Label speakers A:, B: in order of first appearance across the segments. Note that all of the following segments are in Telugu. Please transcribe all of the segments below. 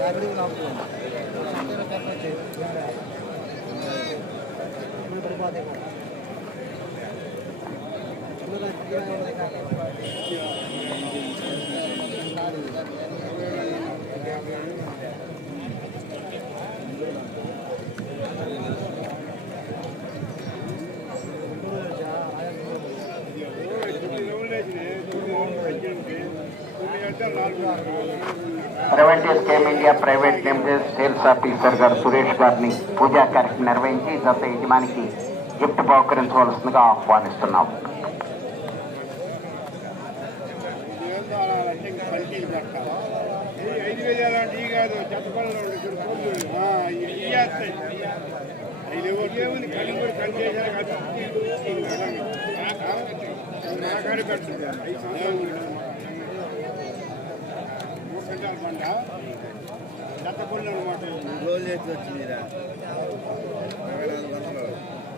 A: റാബിഡിക്ക് നോക്കുന്നുണ്ട് private scheme India private limited sales officer garu Suresh గారిని పూజా కార్యక్రమం నిర్వహించి గత యజమానికి గిఫ్ట్ బహుకరించవలసిందిగా ఆహ్వానిస్తున్నాం.
B: ఐదు మూడు గంటల పంట చెత్తపల్లి అనమాట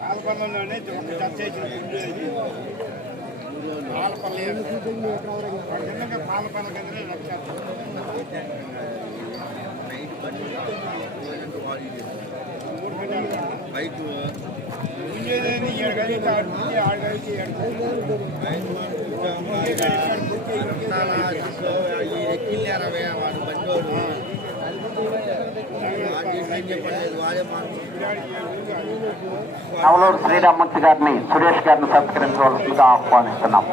B: పాలపల్లంలోనే ఒక చెత్త చేసిన గుడ్డు అది పాలపల్లి నిజంగా పాలపల్ల కిందనే నచ్చేస్తాం మూడు గంటలు ఉండేదని ఏడు గంటలు ఆడు నుంచి ఆడు గంటలు ఏడు
A: నవలూరు శ్రీరామూర్తి గారిని సురేష్ గారిని సత్కరించవలసిందిగా ఆహ్వానిస్తున్నాం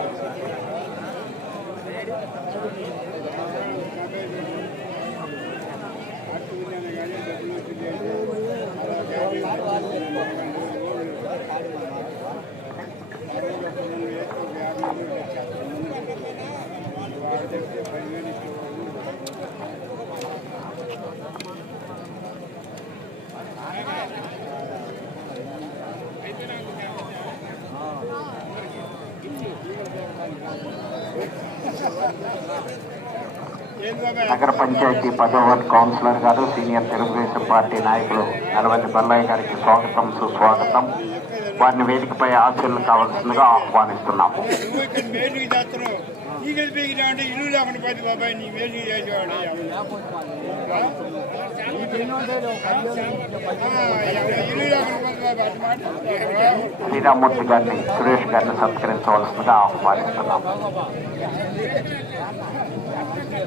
A: నగర పంచాయతీ పదో ward councillor garu senior Telugu Desam party నాయకులు నలవల్లి బల్లయ్య గారికి స్వాగతం సుస్వాగతం. వారిని వేదికపై ఆశలు కావాల్సిందిగా ఆహ్వానిస్తున్నాము. శ్రీరామూర్తి గారిని సురేష్ గారిని సత్కరించవలసిందిగా ఆహ్వానిస్తున్నాము.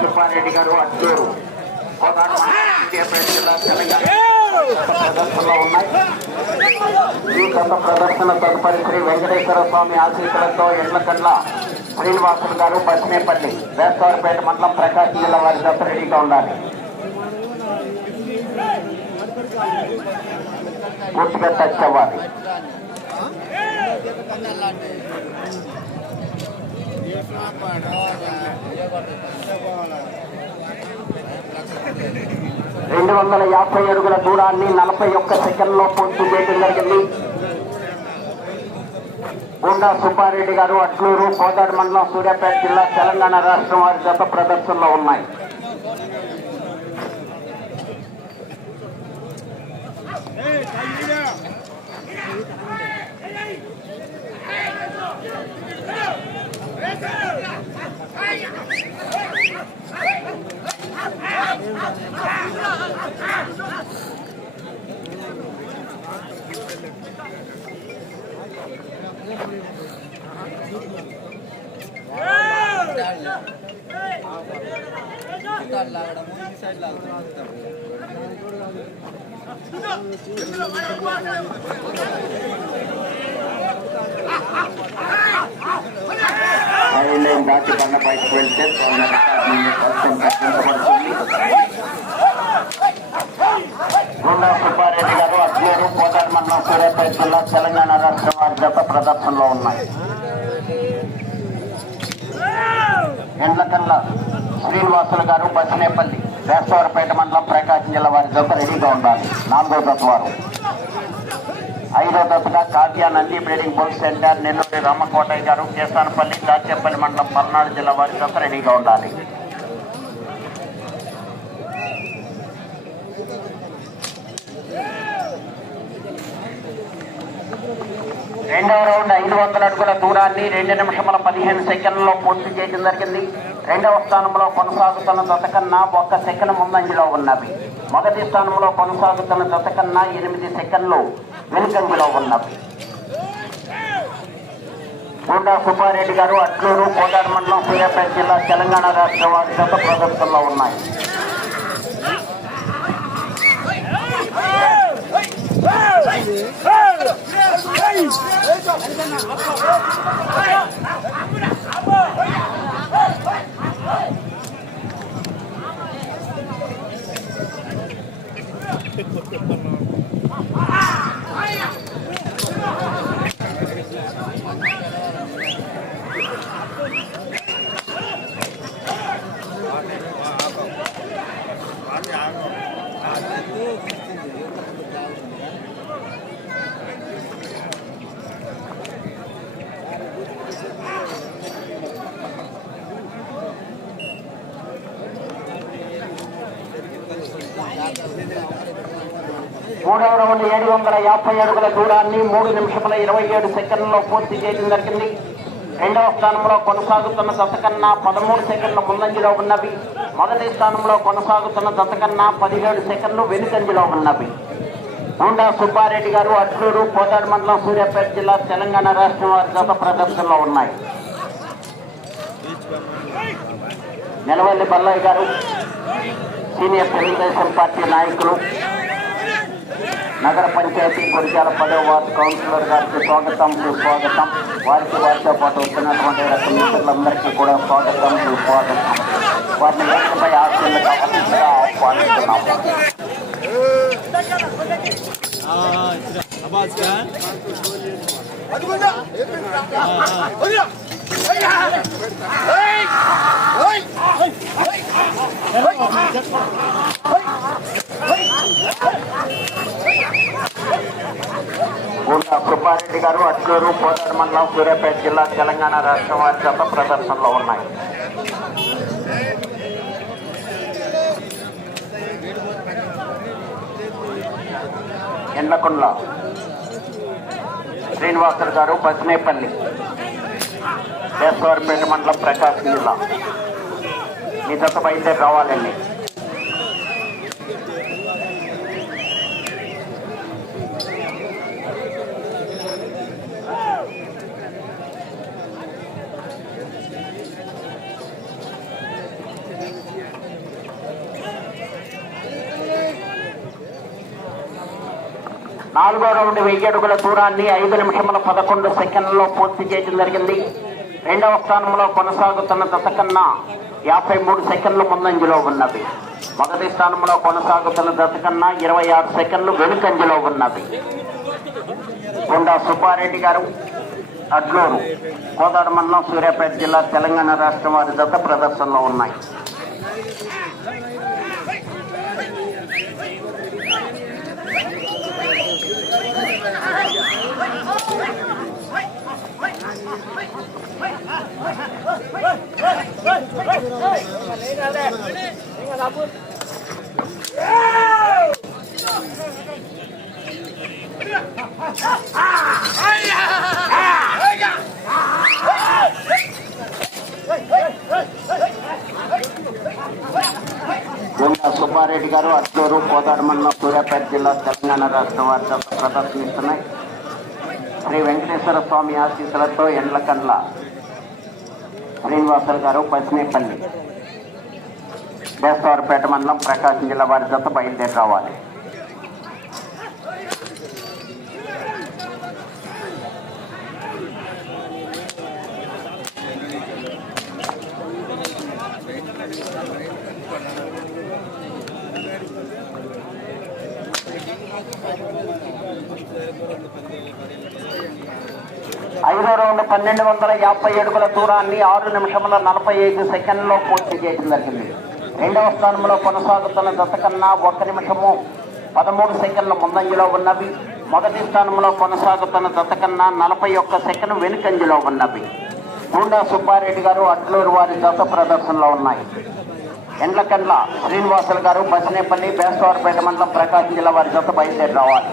A: సుబ్బారెడ్డి గారు అడ్డూరు ప్రదర్శనలో ఉన్నాయి ఈ గత ప్రదర్శన తదుపరి శ్రీ వెంకటేశ్వర స్వామి ఆశీస్సులతో ఎడ్లకట్ల శ్రీనివాసులు గారు బసినేపల్లి వేస్తవారిపేట మండలం ప్రకాశం జిల్లా వారి దత్త రెడీగా ఉండాలి. పూర్తిగా టచ్ అవ్వాలి రెండు వందల యాభై అడుగుల దూరాన్ని నలభై ఒక్క సెకండ్లో పూర్తి చేయడం జరిగింది. గుండా సుబ్బారెడ్డి గారు అట్లూరు కోదాడు మండలం సూర్యాపేట జిల్లా తెలంగాణ రాష్ట్రం వారి జత ప్రదర్శనలో ఉన్నాయి.
C: లాగడము ఈ సైడ్
A: దాటి బయటకు వెళ్తే గుండా సుబ్బారెడ్డి గారు అట్లూరు కోదాడు మండలం సూర్యాపేట జిల్లా తెలంగాణ రాష్ట్రం వారి జత ప్రదర్శనలో ఉన్నాయి. ఎండ్లకల్ల శ్రీనివాసులు గారు బసినేపల్లి వేస్తవరపేట మండలం ప్రకాశం జిల్లా వారి జత రెడీగా ఉండాలి. నాలుగో జత వారు. ఐదో దశగా Kavya Nandi breeding bull centre Nelluri Ramakotaiah garu Kesanapalli Kachepalli మండలం పల్నాడు జిల్లా వారి జత రెడీగా ఉండాలి. రెండవ రౌండ్ ఐదు వందల అడుగుల దూరాన్ని రెండు నిమిషముల పదిహేను సెకండ్లలో పూర్తి చేయడం జరిగింది రెండవ స్థానంలో కొనసాగుతున్న దశ కన్నా ఒక్క సెకండ్ ముందంజలో ఉన్నవి మొదటి స్థానంలో కొనసాగుతున్న దశ కన్నా ఎనిమిది సెకండ్లు వెనుకంజలో ఉన్నవి గుండా సుబ్బారెడ్డి గారు అట్లూరు కోదాడు మండలం సూర్యాపేట జిల్లా తెలంగాణ రాష్ట్ర వారి జత ప్రదర్శనలో ఉన్నాయి Hey! మూడవ రౌండ్ ఏడు వందల యాభై అడుగుల దూరాన్ని మూడు నిమిషముల ఇరవై ఏడు సెకండ్లలో పూర్తి చేయడం జరిగింది. రెండవ స్థానంలో కొనసాగుతున్న దశ కన్నా పదమూడు సెకండ్ల ముందంజలో ఉన్నవి. మొదటి స్థానంలో కొనసాగుతున్న దశ కన్నా పదిహేడు సెకండ్లు వెనుకంజలో ఉన్నవి. గుండా సుబ్బారెడ్డి గారు అట్లూరు పోతాడు మండలం సూర్యాపేట జిల్లా తెలంగాణ రాష్ట్రం వారి గత ప్రదర్శనలో ఉన్నాయి. నెలవల్లి బల్లయ్య గారు సీనియర్ తెలుగుదేశం పార్టీ నాయకులు నగర పంచాయతీ గురిజాల పదవ వార్డు కౌన్సిలర్ గారికి స్వాగతం సుస్వాగతం. వారికి వారితో పాటు వచ్చినటువంటి రకం మిత్రులందరికీ కూడా స్వాగతం సుస్వాగతం. వారిని వేదికపై ఆశలు కావాల్సిందిగా ఆహ్వానిస్తున్నాము
C: అబ్బాస్ ఖాన్
A: కృపారెడ్డి సుబ్బారెడ్డి గారు అట్లూరు పోతాడు మండలం సూర్యాపేట జిల్లా తెలంగాణ రాష్ట్రం వారి జత ప్రదర్శనలో ఉన్నాయి. ఎండకుండ్ల శ్రీనివాసులు గారు పసినేపల్లి కేశవరపేట మండలం ప్రకాశం జిల్లా. మీ దత్త బయలుదేరి రావాలండి. నాలుగో రౌండ్ వెయ్యి అడుగుల దూరాన్ని ఐదు నిమిషముల పదకొండు సెకండ్లలో పూర్తి చేయడం జరిగింది. రెండవ స్థానంలో కొనసాగుతున్న దశ కన్నా యాభై మూడు సెకండ్లు ముందంజలో ఉన్నది. మొదటి స్థానంలో కొనసాగుతున్న దశ కన్నా ఇరవై ఆరు సెకండ్లు వెనుకంజలో ఉన్నది. గుండా సుబ్బారెడ్డి గారు అడ్లూరు కోదాడు మండలం సూర్యాపేట జిల్లా తెలంగాణ రాష్ట్రం వారి జత ప్రదర్శనలో ఉన్నాయి గుండా సుబ్బారెడ్డి గారు అట్లూరు కోదాడు మండలం సూర్యాపేట జిల్లా తెలంగాణ రాష్ట్రం వారి చేత ప్రదర్శనిస్తున్నాయి. శ్రీ వెంకటేశ్వర స్వామి ఆశీస్సులతో ఎండ్లకండ్ల శ్రీనివాసల్ గారు పసినేపల్లి బేస్తవారపేట మండలం ప్రకాశం జిల్లా వారి జత బయలుదేరి రావాలి. ఐదో రౌండ్ పన్నెండు వందల యాభై అడుగుల దూరాన్ని ఆరు నిమిషముల నలభై ఐదు సెకండ్లో పూర్తి చేయడం జరిగింది. రెండవ స్థానంలో కొనసాగుతున్న దశ కన్నా ఒక్క నిమిషము పదమూడు సెకండ్ల ముందంజలో ఉన్నవి. మొదటి స్థానంలో కొనసాగుతున్న దశ కన్నా నలభై ఒక్క సెకండ్ వెనుకంజలో ఉన్నవి. గూండా సుబ్బారెడ్డి గారు అట్లూరు వారి దశ ప్రదర్శనలో ఉన్నాయి. ఎండ్లకండ్ల శ్రీనివాసులు గారు బసినేపల్లి బేస్తవారిపేట మండలం ప్రకాశం జిల్లా వారి జత బయలుదేరి రావాలి.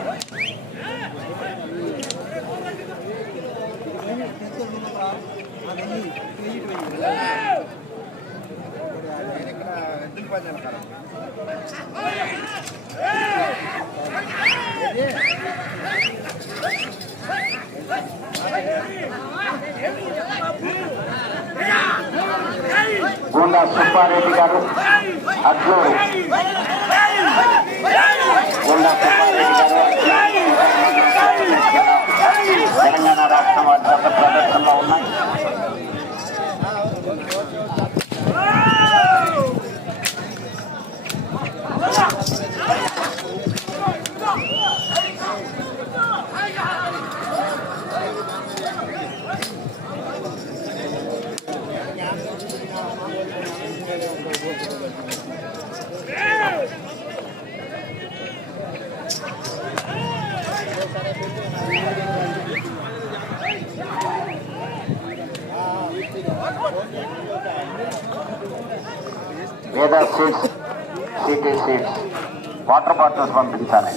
A: గుండా సుబ్బారెడ్డి గారు అట్లూరు గుండా సుబ్బారెడ్డి గారు తెలంగాణ రాష్ట్రం వారి ప్రదర్శనలో ఉన్నాయి. లేదా seats city seats water bottles పంపించాలి.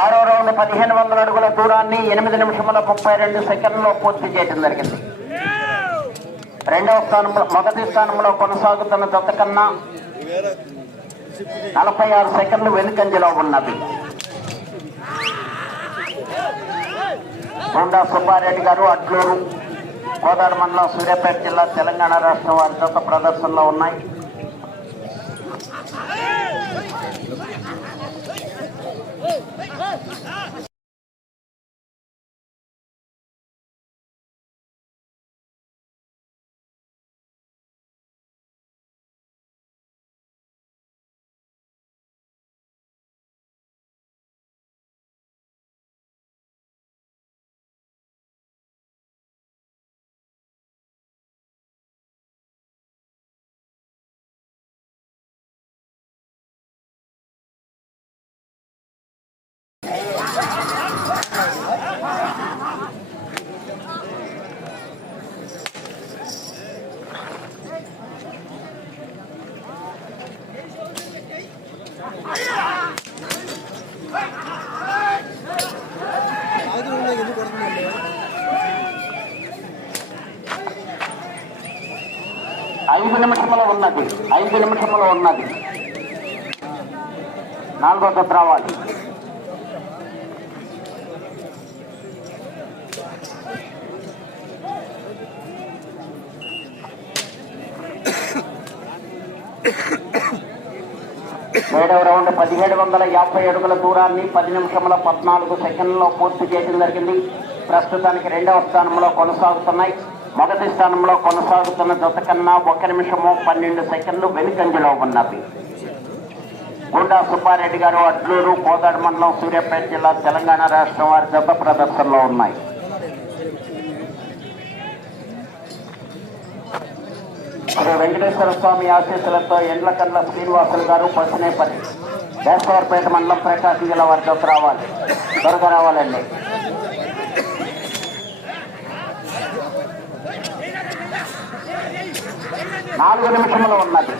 A: ఆరో రౌండ్ పదిహేను వందల అడుగుల దూరాన్ని ఎనిమిది నిమిషముల ముప్పై రెండు సెకండ్లో పూర్తి చేయడం జరిగింది. రెండవ స్థానంలో మొదటి స్థానంలో కొనసాగుతున్న దత్త కన్నా నలభై ఆరు సెకండ్లు వెనుకంజలో ఉన్నది. కొండా సుబ్బారెడ్డి గారు అడ్లూరు కోదాడు మండలం సూర్యాపేట జిల్లా తెలంగాణ రాష్ట్రం వారి చేత ప్రదర్శనలో ఉన్నాయి ఐదు నిమిషముల ఉన్నది ఐదు నిమిషముల ఉన్నది నాలుగో రావాలి. ఏడవ రౌండ్ పదిహేడు వందల యాభై అడుగుల దూరాన్ని పది నిమిషముల పద్నాలుగు సెకండ్లలో పూర్తి చేయడం జరిగింది. ప్రస్తుతానికి రెండవ స్థానంలో కొనసాగుతున్నాయి. మొదటి స్థానంలో కొనసాగుతున్న జత కన్నా ఒక నిమిషము పన్నెండు సెకండ్లు వెనుకంజలో ఉన్నవి. గుండా సుబ్బారెడ్డి గారు అడ్లూరు కోదాడు మండలం సూర్యాపేట జిల్లా తెలంగాణ రాష్ట్రం వారి జత ప్రదర్శనలో ఉన్నాయి. శ్రీ వెంకటేశ్వర స్వామి ఆశీస్సులతో ఎండ్లకండ్ల శ్రీనివాసులు గారు పసినేపల్లి వేసవరపేట మండలం ప్రకాశం జిల్లా వారి జత రావాలి. త్వరగా రావాలండి. నాలుగు నిమిషంలో ఉన్నది.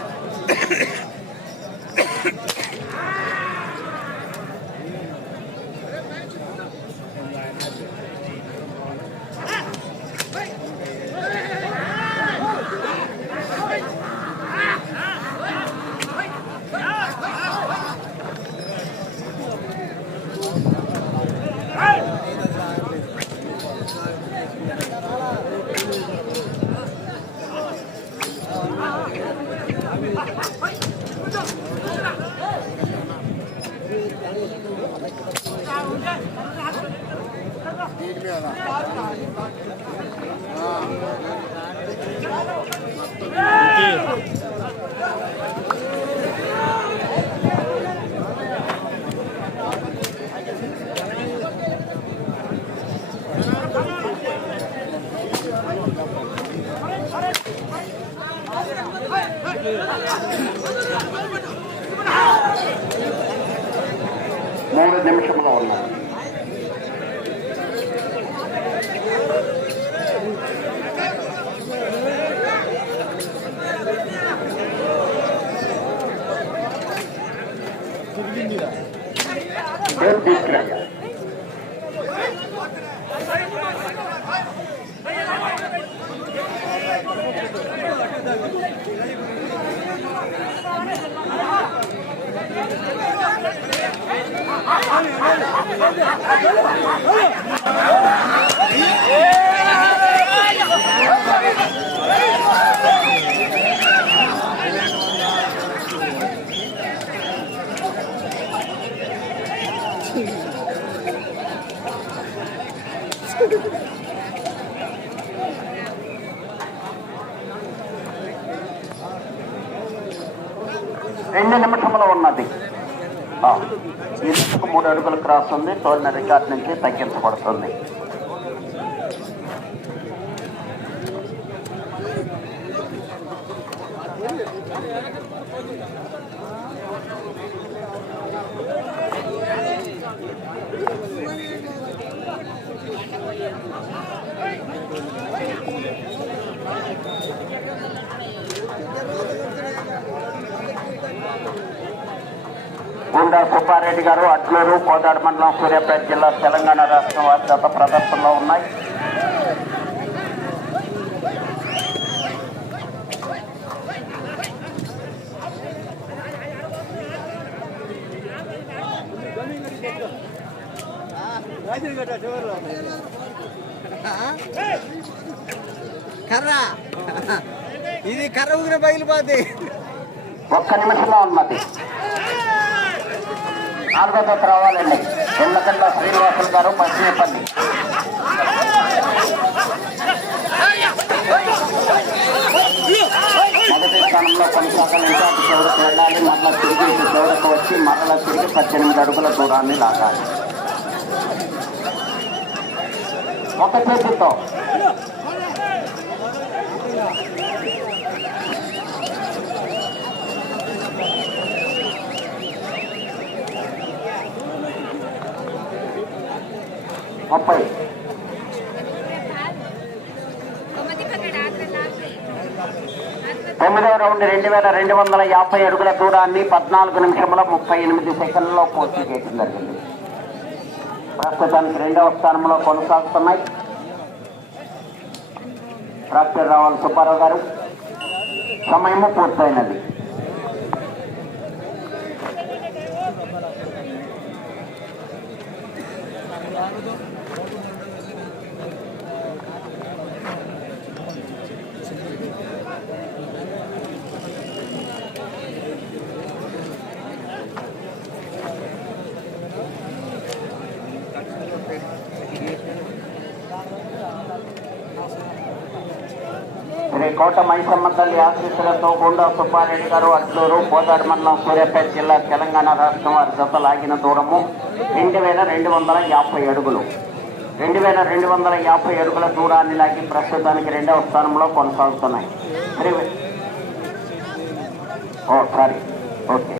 A: మూడు నిమిషంలో ఉన్నది అడుగులు క్రాస్ ఉంది తోలిన రికార్డ్ నుంచి తగ్గించబడుతుంది. సుబ్బారెడ్డి గారు అట్లూరు కోదాడు మండలం సూర్యాపేట జిల్లా తెలంగాణ రాష్ట్రం వారి గత ప్రదర్శనలో ఉన్నాయి.
C: కర్ర. ఇది కర్ర ఊగిన బయలుపోతే.
A: ఒక్క నిమిషంలో ఉన్నది. నాలుగో దశ రావాలండి. ఎల్లకండ శ్రీనివాసులు గారు పశ్చిమపల్లి మొదటి స్థానంలో కొనసాగాలంటే అటు చివరికి వెళ్ళాలి. మరలా తిరిగి ఇటు చివరకు వచ్చి మరలా తిరిగి పద్దెనిమిది అడుగుల దూరాన్ని లాగాలి. ఒక చేతితో ముప్పై. తొమ్మిదవ రౌండ్ రెండు వేల రెండు వందల యాభై అడుగుల దూరాన్ని పద్నాలుగు నిమిషముల ముప్పై ఎనిమిది సెకండ్లలో పూర్తి చేయడం జరిగింది. ప్రస్తుతానికి రెండవ స్థానంలో కొనసాగుతున్నాయి. డాక్టర్ రావాలి సుబ్బారావు గారు సమయము పూర్తయినది. కోట మైసమ్మ తల్లి ఆశీస్సులతో గుండా సుబ్బారెడ్డి గారు అట్లూరు పోతాడు మండలం సూర్యాపేట జిల్లా తెలంగాణ రాష్ట్రం వారి జత లాగిన దూరము రెండు వేల రెండు వందల యాభై అడుగులు. రెండు వేల రెండు వందల యాభై అడుగుల దూరాన్ని లాగి ప్రస్తుతానికి రెండవ స్థానంలో కొనసాగుతున్నాయి. Oh sorry okay.